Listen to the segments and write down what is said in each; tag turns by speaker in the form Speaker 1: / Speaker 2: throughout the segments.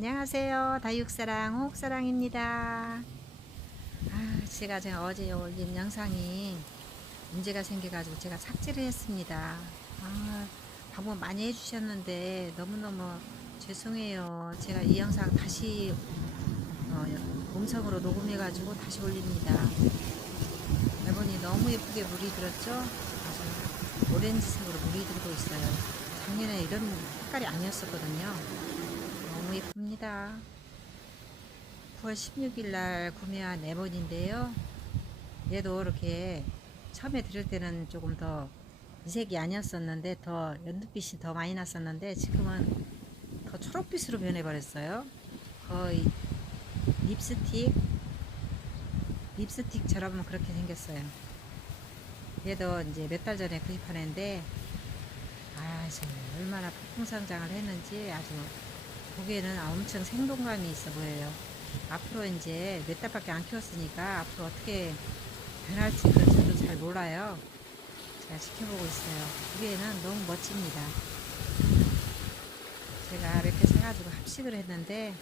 Speaker 1: 안녕하세요. 다육사랑 호옥사랑입니다. 아, 제가 제가 어제 올린 영상이 문제가 생겨가지고 제가 삭제를 했습니다. 아, 방법 많이 해주셨는데 너무너무 죄송해요. 제가 이 영상 다시 어, 음성으로 녹음해가지고 다시 올립니다. 여러분이 너무 예쁘게 물이 들었죠? 아주 오렌지색으로 물이 들고 있어요. 작년에 이런 색깔이 아니었었거든요. 예쁩니다. 9월 16일 날 구매한 레몬인데요. 얘도 이렇게 처음에 들을 때는 조금 더 이 색이 아니었었는데 더 연두빛이 더 많이 났었는데 지금은 더 초록빛으로 변해버렸어요. 거의 립스틱 립스틱처럼 그렇게 생겼어요. 얘도 이제 몇 달 전에 구입한 애인데 아, 참 얼마나 폭풍성장을 했는지 아주 보기에는 엄청 생동감이 있어 보여요. 앞으로 이제 몇 달밖에 안 키웠으니까 앞으로 어떻게 변할지 그 저도 잘 몰라요. 제가 지켜보고 있어요. 보기에는 너무 멋집니다. 제가 이렇게 사가지고 합식을 했는데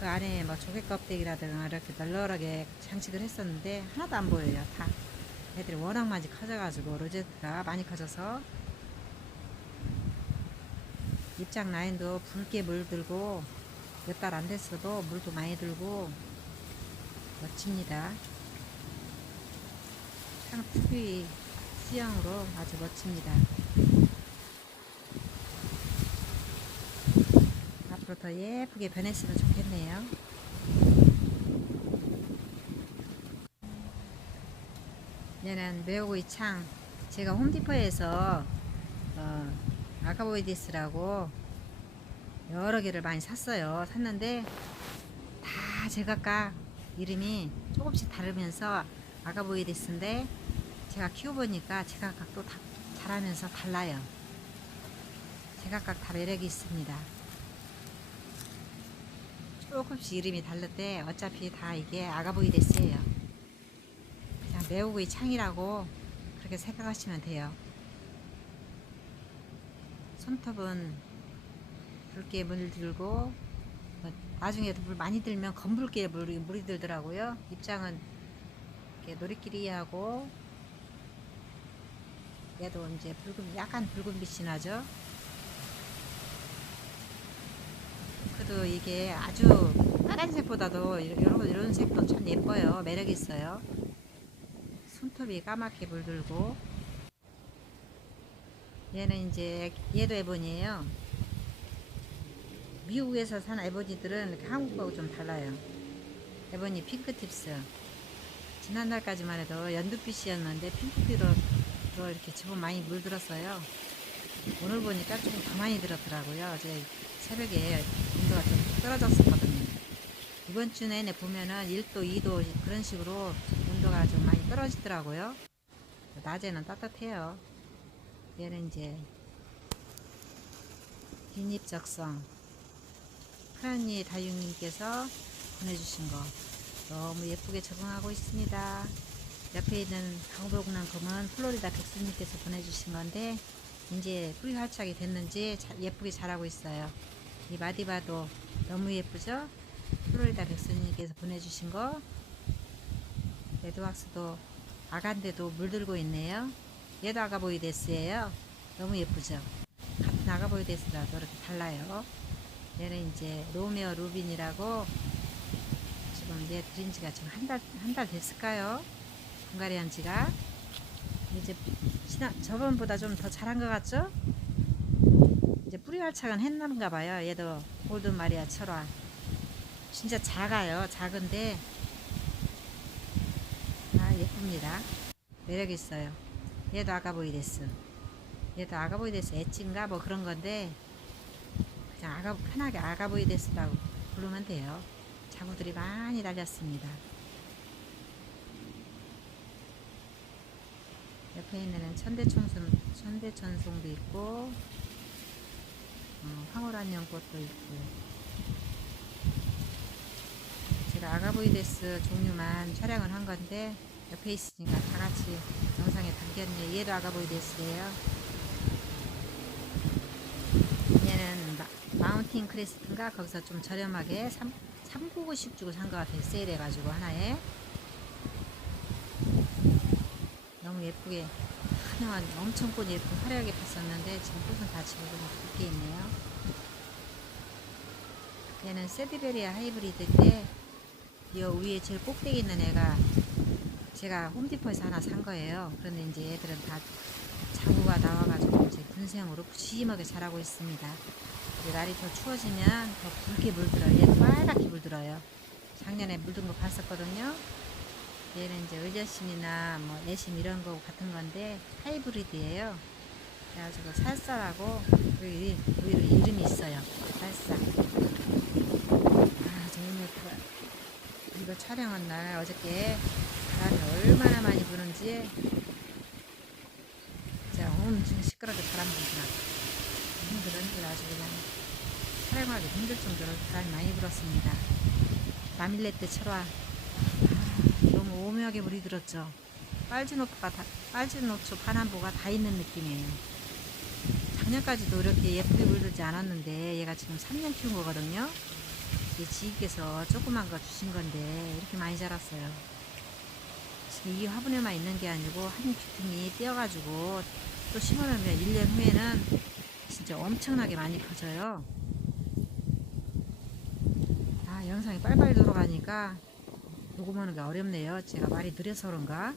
Speaker 1: 그 안에 뭐 조개 껍데기라든가 이렇게 널널하게 장식을 했었는데 하나도 안 보여요. 다 애들이 워낙 많이 커져가지고 로제트가 많이 커져서 입장 라인도 붉게 물들고 몇 달 안 됐어도 물도 많이 들고 멋집니다. 상 특유의 수영으로 아주 멋집니다. 앞으로 더 예쁘게 변했으면 좋겠네요. 얘는 매우구이 창 제가 홈디포에서 어, 아카보이디스라고 여러 개를 많이 샀어요. 샀는데 다 제각각 이름이 조금씩 다르면서 아카보이디스인데 제가 키워보니까 제각각 또 다 자라면서 달라요. 제각각 다 매력이 있습니다. 조금씩 이름이 다른데 어차피 다 이게 아가보이데스예요. 그냥 매우구이 창이라고 그렇게 생각하시면 돼요. 손톱은 붉게 물 들고 뭐 나중에 물 많이 들면 검붉게 물이, 물이 들더라고요. 입장은 이렇게 노리끼리 하고 얘도 이제 붉은 약간 붉은 빛이 나죠. 그래도 이게 아주 빨간색보다도 이런 이런 색도 참 예뻐요. 매력 있어요. 손톱이 까맣게 물들고 얘는 이제 얘도 에본이에요. 미국에서 산 에보니들은 이렇게 한국하고 좀 달라요. 에보니 핑크팁스. 지난달까지만 해도 연두빛이었는데 핑크빛으로 로 이렇게 제법 많이 물들었어요. 오늘 보니까 조금 더 많이 들었더라고요. 어제 새벽에 온도가 좀 떨어졌었거든요. 이번 주 내내 보면은 1도, 2도 그런 식으로 온도가 좀 많이 떨어지더라고요. 낮에는 따뜻해요. 얘는 이제 빈입 적성 크란니 다육님께서 보내주신 거 너무 예쁘게 적응하고 있습니다. 옆에 있는 강보군한 검은 플로리다 백수님께서 보내주신 건데 이제 뿌리 활착이 됐는지 자- 예쁘게 자라고 있어요. 이 마디바도 너무 예쁘죠? 플로리다 백수님께서 보내주신 거 레드왁스도 아간데도 물들고 있네요. 얘도 아가보이데스예요. 너무 예쁘죠? 같은 아가보이데스라도 이렇게 달라요. 얘는 이제 로메오 루빈이라고 지금 얘 들인 지가 지금 한 달, 한 달 됐을까요? 분갈이 한 지가. 이제 지난, 저번보다 좀더 자란 것 같죠? 이제 뿌리 활착은 했나가 봐요. 얘도 골든 마리아 철화. 진짜 작아요. 작은데, 아, 예쁩니다. 매력 있어요. 얘도 아가보이데스. 얘도 아가보이데스 엣지인가 뭐 그런 건데, 그냥 아가, 편하게 아가보이데스라고 부르면 돼요. 자구들이 많이 달렸습니다. 옆에 있는 천대청순, 천대천송도 있고, 어, 황홀한연꽃도 있고, 제가 아가보이데스 종류만 촬영을 한 건데, 옆에 있으니까 다 같이 영상에 담겼네. 얘도 아가보이데스예요. 얘는 마, 마운틴 크레스트인가 거기서 좀 저렴하게 3, 399씩 주고 산 것 같아요. 세일해가지고 하나에. 너무 예쁘게 하나만 엄청 꽃 예쁘고 화려하게 폈었는데 지금 꽃은 다 지고 좀 굵게 있네요. 얘는 세디베리아 하이브리드인데 이 위에 제일 꼭대기 있는 애가 제가 홈디포에서 하나 산 거예요. 그런데 이제 얘들은 다 자구가 나와가지고 이제 군생으로 푸짐하게 자라고 있습니다. 이제 날이 더 추워지면 더 붉게 물들어요. 얘는 빨갛게 물들어요. 작년에 물든 거 봤었거든요. 얘는 이제 의자심이나 뭐 내심 이런 거 같은 건데 하이브리드예요. 그래가지고 살살하고 그 이- 오히려 이름이 있어요. 살살. 아 정말 예쁘다. 이거 촬영한 날 어저께 바람이 얼마나 많이 부는지 진짜 엄청 시끄럽게 바람 불더라. 힘들어 아주 그냥 촬영하기 힘들 정도로 바람이 많이 불었습니다. 마밀레 때 철화 아, 너무 오묘하게 물이 들었죠. 빨진 옷가 다, 빨진 옷초 파남보가 다 있는 느낌이에요. 작년까지도 이렇게 예쁘게 물들지 않았는데 얘가 지금 3년 키운 거거든요. 이게 지인께서 조그만 거 주신 건데 이렇게 많이 자랐어요. 이 화분에만 있는 게 아니고 한 귀퉁이 띄어가지고 또 심어놓으면 1년 후에는 진짜 엄청나게 많이 커져요. 아 영상이 빨빨 돌아가니까 녹음하는 게 어렵네요. 제가 말이 느려서 그런가.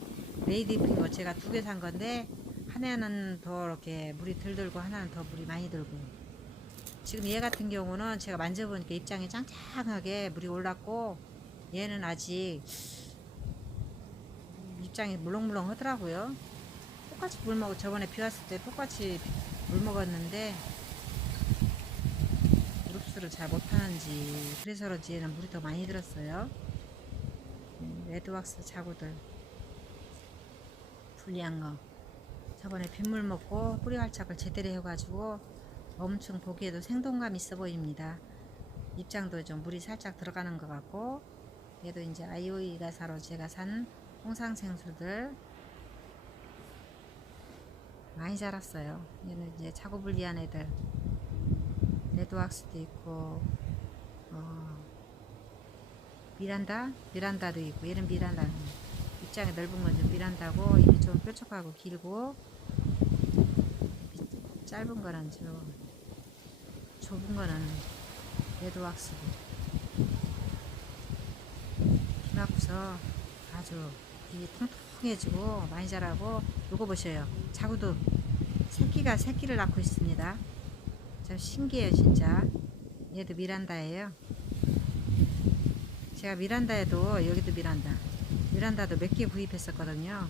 Speaker 1: 레이디 핑거 제가 두 개 산 건데 하나는 더 이렇게 물이 덜 들고 하나는 더 물이 많이 들고 지금 얘 같은 경우는 제가 만져보니까 입장이 짱짱하게 물이 올랐고 얘는 아직 입장이 물렁물렁 하더라고요. 똑같이 물 먹어 저번에 비 왔을 때 똑같이 물 먹었는데 흡수를 잘 못하는지 그래서 그런지 얘는 물이 더 많이 들었어요. 음, 레드왁스 자구들 불리한 거 저번에 빗물 먹고 뿌리 활착을 제대로 해가지고 엄청 보기에도 생동감 있어 보입니다. 입장도 좀 물이 살짝 들어가는 것 같고 얘도 이제 아이오이 가사로 제가 산 홍상생수들. 많이 자랐어요. 얘는 이제 차고불리한 애들. 레드왁스도 있고 어, 미란다? 미란다도 있고 얘는 미란다. 입장이 넓은 건좀 미란다고 입이 좀 뾰족하고 길고 짧은 거는 좀 좁은 거는 레드왁스고. 기막구서 아주 입 이 통통해지고 많이 자라고 요거 보셔요. 자구도 새끼가 새끼를 낳고 있습니다. 참 신기해요 진짜. 얘도 미란다예요. 제가 미란다에도 여기도 미란다. 미란다도 몇 개 구입했었거든요.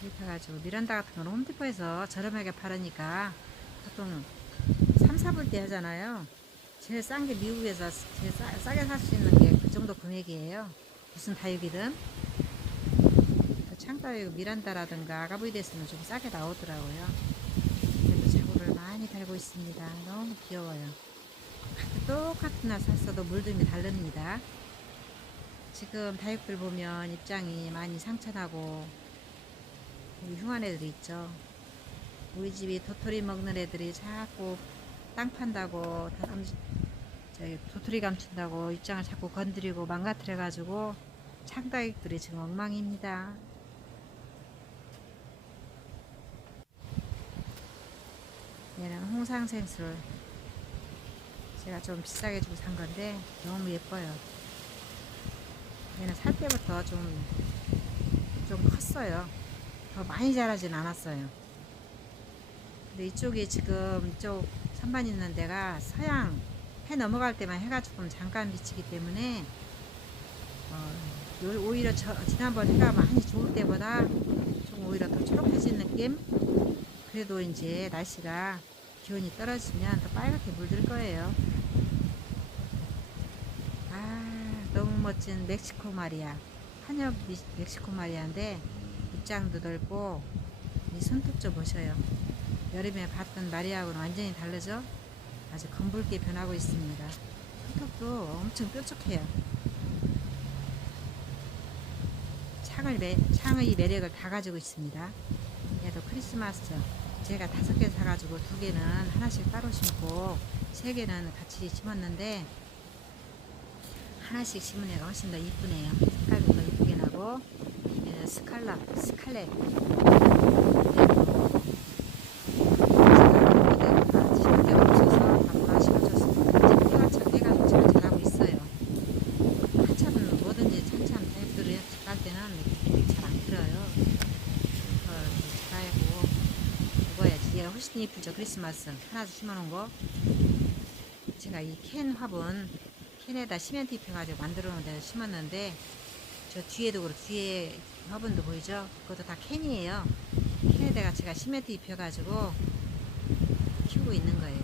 Speaker 1: 구입해가지고 미란다 같은 거는 홈디포에서 저렴하게 팔으니까 보통 3, 4불 때 하잖아요. 제일 싼 게 미국에서 제일 싸, 싸게 살 수 있는 게 그 정도 금액이에요. 무슨 다육이든. 그 창다육 미란다라든가 아가브이데스는 좀 싸게 나오더라고요. 그래도 자구를 많이 달고 있습니다. 너무 귀여워요. 같은 똑같은 날 샀어도 물들이 다릅니다. 지금 다육들 보면 입장이 많이 상처나고 흉한 애들이 있죠. 우리 집이 도토리 먹는 애들이 자꾸 땅 판다고 다감, 저기 도토리 감춘다고 입장을 자꾸 건드리고 망가뜨려 가지고 창다육들이 지금 엉망입니다 얘는 홍상생술 제가 좀 비싸게 주고 산 건데 너무 예뻐요 얘는 살 때부터 좀, 좀 컸어요. 더 많이 자라진 않았어요. 근데 이쪽이 지금 이쪽 선반 있는 데가 서양 해 넘어갈 때만 해가 조금 잠깐 비치기 때문에 어, 요- 오히려 저, 지난번 해가 많이 좋을 때보다 좀 오히려 더 초록해진 느낌? 그래도 이제 날씨가 기온이 떨어지면 더 빨갛게 물들 거예요. 아, 너무 멋진 멕시코 마리아. 미- 멕시코 마리아인데 입장도 넓고 이 손톱 좀 보셔요. 여름에 봤던 마리아하고는 완전히 다르죠? 아주 검붉게 변하고 있습니다. 손톱도 엄청 뾰족해요. 창을 매, 창의 매력을 다 가지고 있습니다. 얘도 크리스마스 제가 다섯 개 사가지고 두 개는 하나씩 따로 심고 세 개는 같이 심었는데 하나씩 심은 애가 훨씬 더 이쁘네요. 색깔도 더 이쁘게 나고 얘는 스칼라 스칼렛 심을 데가 없어서 아빠가 심어줬습니다. 이제 해가 참 해가 잘 자라고 있어요. 한참은 뭐든지 참참 애들이 자랄 때는 잘 안 들어요. 더 자라고 먹어야지. 얘가 훨씬 이쁘죠 크리스마스 하나 심어놓은 거. 제가 이 캔 화분 캔에다 시멘트 입혀가지고 만들어 놓은 데 심었는데 저 뒤에도 그렇고 뒤에 화분도 보이죠? 그것도 다 캔이에요. 캔에다가 제가 시멘트 입혀가지고 키우고 있는 거예요.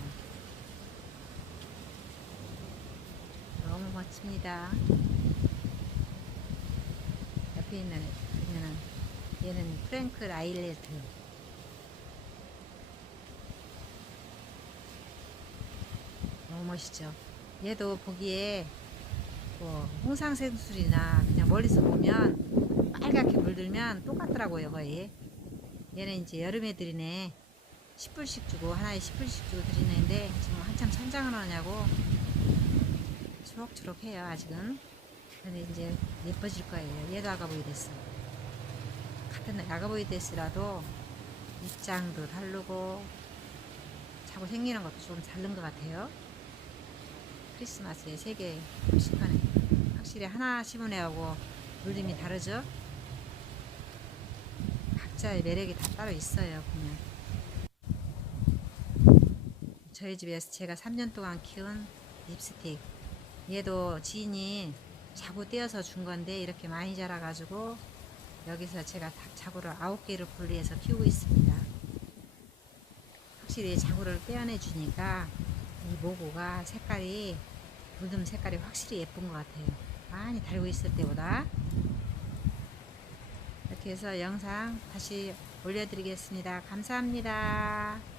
Speaker 1: 너무 멋집니다. 옆에 있는 얘는 프랭크 라일레트. 너무 멋있죠. 얘도 보기에 뭐 홍상생술이나 그냥 멀리서 보면 빨갛게 물들면 똑같더라고요 거의. 얘는 이제 여름 애들이네. 10불씩 주고 하나에 10불씩 주고 드리는데 지금 한참 성장을 하냐고 초록초록 해요 아직은. 근데 이제 예뻐질 거예요. 얘도 아가보이 됐어. 같은 아가보이 됐으라도 입장도 다르고 자꾸 생기는 것도 좀 다른 것 같아요. 크리스마스에 세개 심하네. 확실히 하나 애하고 물림이 다르죠? 각자의 매력이 다 따로 있어요, 보면. 저희 집에서 제가 3년 동안 키운 립스틱. 얘도 지인이 자구 떼어서 준 건데 이렇게 많이 자라가지고 여기서 제가 닭 자구를 9개를 분리해서 키우고 있습니다. 확실히 자구를 떼어내 주니까 이 모고가 색깔이 물듬 색깔이 확실히 예쁜 것 같아요. 많이 달고 있을 때보다 이렇게 해서 영상 다시 올려드리겠습니다. 감사합니다.